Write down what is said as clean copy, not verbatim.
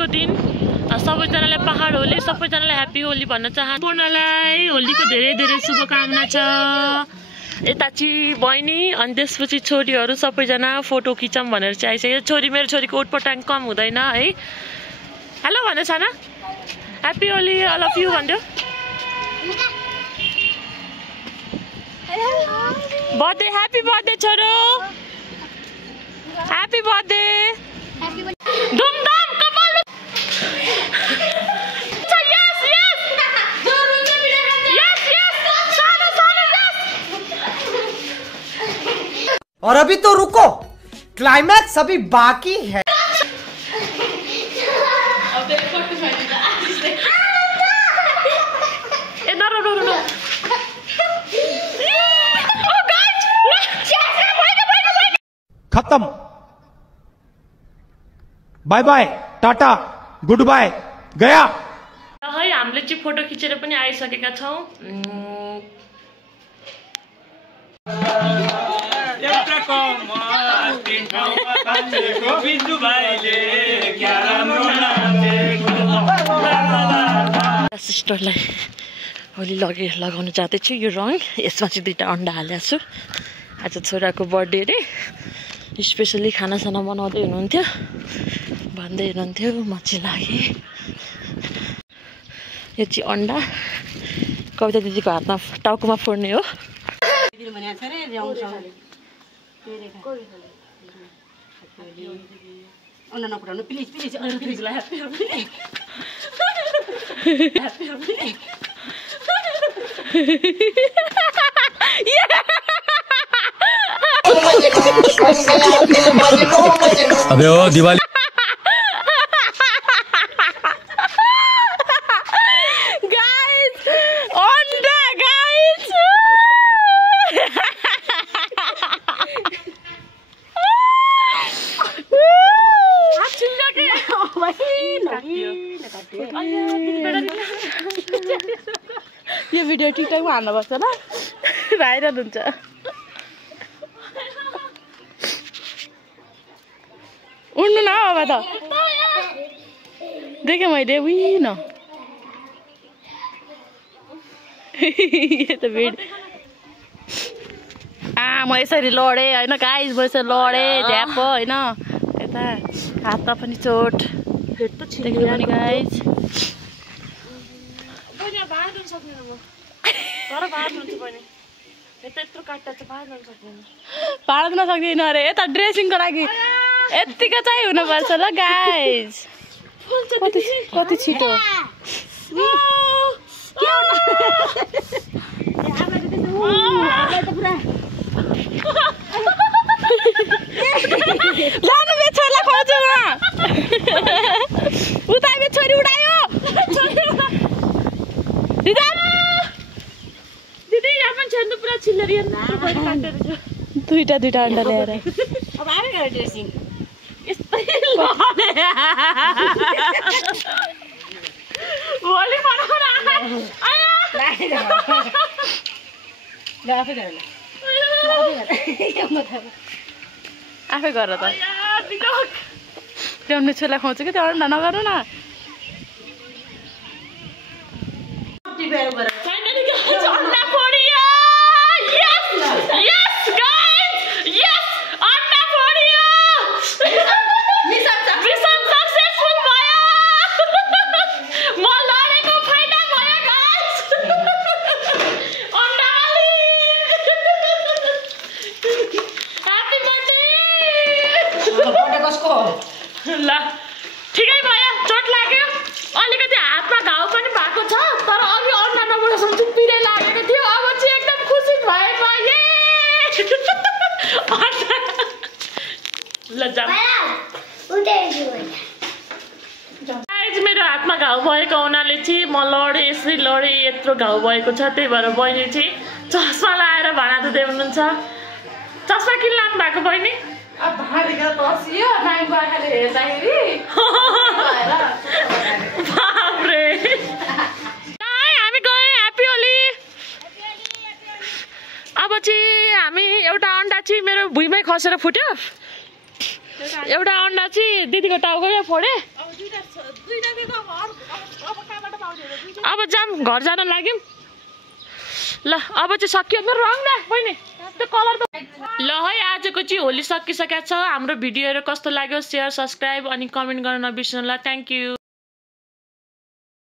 होलीको दिन सबैजनालाई पहाड होली सबैजनालाई ह्यापी होली भन्न चाहन्छु। पूर्णलाई होलीको धेरै धेरै शुभकामना छ। यता चाहिँ बहिनी अनि त्यसपछि छोरीहरू सबैजना फोटो खिचौँ भनेर चाहिँ आइसक्यो। छोरी मेरो छोरीको उटपटाङ कम हुँदैन है। हेलो भन्नु छ न happy Holi all of you भन्दियो। बर्थडे ह्यापी बर्थडे छोरो ह्यापी बर्थडे धुमधाम कपाल यस यस यस यस सानो सानो यस। और अभी तो रुको क्लाइमैक्स अभी बाकी है। खत्म bye bye tata goodbye गया। है हामीले चाहिँ फोटो खिचेर पनि आइसकेका छौँ। सिस्टरलाई होली लगाउन जाँदैछु। यो रङ यसमा चाहिँ 2टा अन्डा हालेको छु। आज छोराको बर्थडे रे स्पेसली खानासाना बनाउँदै हुनुहुन्थ्यो भन्दै हुनुहुन्थ्यो। म चाहिँ लागेँ। यो चाहिँ अन्डा कविता दिदीको हातमा टाउकोमा फोड्ने हो। अबे ओ दिवाली यो भिडियो टिकटकमा हाल्नुपर्छ ल भाइरल हुन्छ। उड्नु न अब त देखेँ मैले उही न त भिड म यसरी लडेँ होइन गाइस। म यसरी लडेँ झ्याप होइन। यता हातमा पनि चोट देख्नु पनि गाइस। पार्न सक्दैन अरे। यता ड्रेसिङको लागि यत्तिको चाहिँ हुनुपर्छ ल गाइस। कति छिटो जानु बे छोरीलाई खोज्छु म। उता बे छोरी उडायो दिदी यहाँ पनि छेर्नु पुरा छिल्लरी 2टा अन्डा ल्याएर अब आएर गएर ड्रेसिङ यस्तै होली मनाउन आफै गर त ल्याउने छोरीलाई खुवाउँछु कि त्यो अन्डा नगर्नु न। ल ठिकै भयो। चोट लाग्यो अलिकति हातमा घाउ पनि भएको छ तर अघि अन्डा नबोल्दासम्म चाहिँ पिरै लागेको थियो। अब चाहिँ एकदम खुसी भएको ल मेरो हातमा घाउ भएको हुनाले चाहिँ म लडेँ यसरी लडेँ। यत्रो घाउ भएको छ त्यही भएर बहिनी चाहिँ चस्मा लगाएर भाँडा धुँदै हुनुहुन्छ। चस्मा किन लानु भएको बहिनी? बाप्रे हामी गए ह्यापी होली। अब चाहिँ हामी एउटा अन्डा चाहिँ मेरो भुइँमै खसेर फुट्यो। एउटा अन्डा चाहिँ दिदीको टाउकोमै फोडे अब जाम घर जान लाग्यौँ ल अब चाहिँ सकियो मेरो रङ न बहिनी त्यो कलर त ल है आजको चाहिँ होली सकिसकेको छ हाम्रो भिडियोहरू कस्तो लाग्यो शेयर सब्स्क्राइब अनि कमेन्ट गर्न नबिर्सनु ल थ्याङ्क यू